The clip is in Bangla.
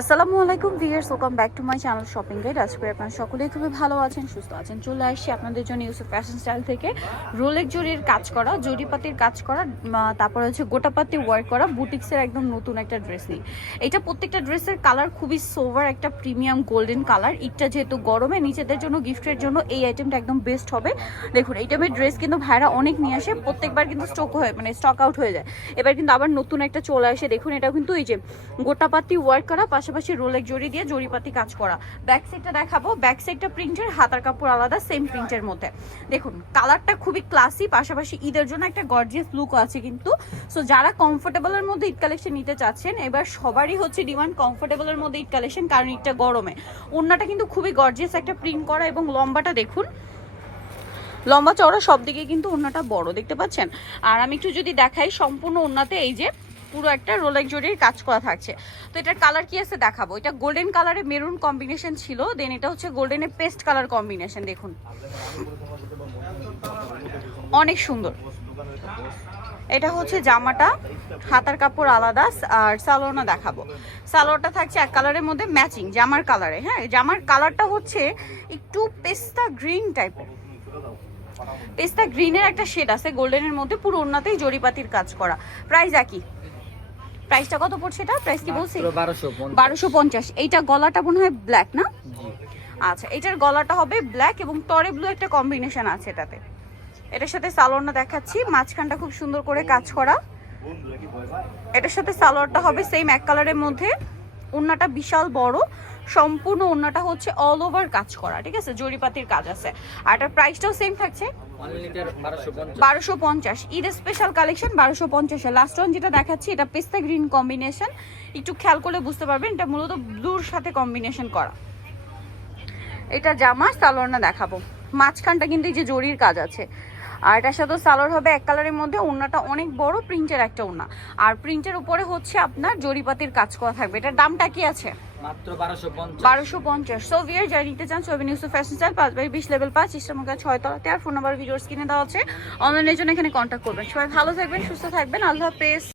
আসসালামু আলাইকুম viewers, welcome back to my channel shopping guide. আজকে আপনারা সকলেই খুবই ভালো আছেন, সুস্থ আছেন। চলে আসছি আপনাদের জন্য ইউসুফ ফ্যাশন স্টাইল থেকে রোলেক জরির কাজ করা, জরিপাতির কাজ করা, তারপরে হচ্ছে গোটাপাতি ওয়ার্ক করা বুটিক্সের একদম নতুন একটা ড্রেস নিই। এটা প্রত্যেকটা ড্রেসের কালার খুবই সোভার একটা প্রিমিয়াম গোল্ডেন কালার। ইটটা যেহেতু গরমে নিজেদের জন্য গিফটের জন্য এই আইটেমটা একদম বেস্ট হবে। দেখুন এই টাইপের ড্রেস কিন্তু ভাইরা অনেক নিয়ে আসে, প্রত্যেকবার কিন্তু স্টক আউট হয়ে যায়। এবার কিন্তু আবার নতুন একটা চলে আসে। দেখুন এটা কিন্তু এই যে গোটাপাতি ওয়ার্ক করা, পাশাপাশি রোলেক জরি দিয়ে জরিপাতি কাজ করা। ব্যাক সাইডটা দেখাবো, ব্যাক সাইডটা প্রিন্টের, হাতার কাপড় আলাদা, সেম প্রিন্টের মধ্যে। দেখুন কালারটা খুবই ক্লাসি, পাশাপাশি ঈদের জন্য একটা গর্জিয়াস লুক আছে কিন্তু। সো যারা কমফোর্টেবলের মধ্যে ঈদ কালেকশন নিতে চাচ্ছেন, এবার সবারই হচ্ছে ডিমান্ড কমফোর্টেবলের মধ্যে ঈদ কালেকশন, কারণ ঈদটা গরমে। ওড়নাটা কিন্তু খুবই গর্জিয়াস একটা প্রিন্ট করা, এবং লম্বাটা দেখুন, লম্বা চওড়া সব দিকে কিন্তু ওড়নাটা বড় দেখতে পাচ্ছেন। আর আমি একটু যদি দেখাই, সম্পূর্ণ ওড়নাতে এই যে পুরো একটা রোলেক জরির কাজ করা থাকছে। তো এটার কালার কি আছে দেখাবো। এটা গোল্ডেন কালারে মেরুন কম্বিনেশন ছিল, দেন এটা হচ্ছে গোল্ডেনে পেস্ট কালার কম্বিনেশন। দেখুন অনেক সুন্দর। এটা হচ্ছে জামাটা, হাতার কাপড় আলাদা, আর সালোয়ারটা দেখাবো। সালোয়ারটা থাকছে এক কালারের মধ্যে ম্যাচিং জামার কালারে। হ্যাঁ, জামার কালারটা হচ্ছে একটু পেস্তা গ্রিন টাইপের, পেস্তা গ্রিনের একটা শেড আছে গোল্ডেনের মধ্যে, পুরো ওড়নাতেই জরিপাতির কাজ করা। প্রাইস একই। প্রাইসটা কত পড়ছে? এটা প্রাইস কি বলছি? 1250। এইটা গলাটা মনে হয় ব্ল্যাক না? আচ্ছা, এটার গলাটা হবে ব্ল্যাক এবং টরে ব্লু একটা কম্বিনেশন আছে এটাতে। এটার সাথে সালোয়ারটা দেখাচ্ছি, মাঝখানটা খুব সুন্দর করে কাজ করা। এটার সাথে সালোয়ারটা হবে সেম এক কালারের মধ্যে। ওড়নাটা বিশাল বড়, সম্পূর্ণ ওড়নাটা হচ্ছে অল ওভার কাজ করা, ঠিক আছে, জরিপাতির কাজ আছে। আর এটার প্রাইসটাও সেম থাকছে 1250। Eid special collection 1250। Last one যেটা দেখাচ্ছি, এটা পেস্তা গ্রিন কম্বিনেশন, একটু খেয়াল করলে বুঝতে পারবেন এটা মূলত ব্লুর সাথে কম্বিনেশন করা। এটা জামা, সালোয়ারটা দেখাবো। মাঝখানটা কিন্তু এই যে জরির কাজ আছে। আর এটার সাথে সালোয়ার হবে এক কালারের মধ্যে। ওড়নাটা অনেক বড়, প্রিন্টের একটা ওড়না, আর প্রিন্টের উপরে হচ্ছে আপনার জরিপাতির কাজ করা থাকবে। এটার দামটা কি আছে? মাত্র 1250। সো ভিউয়ার যারা নিতে চান, সোভিন ইউসুফ ফ্যাশন স্টাইল 5/20 লেভেল 5 ইস্টামগা 6 তলাতে। আর ফোন নাম্বার ভিডিওর স্ক্রিনে দেওয়া আছে, অনলাইনের জন্য এখানে কন্ট্যাক্ট করবেন। সবাই ভালো থাকবেন, সুস্থ থাকবেন, আল্লাহ হাফেজ।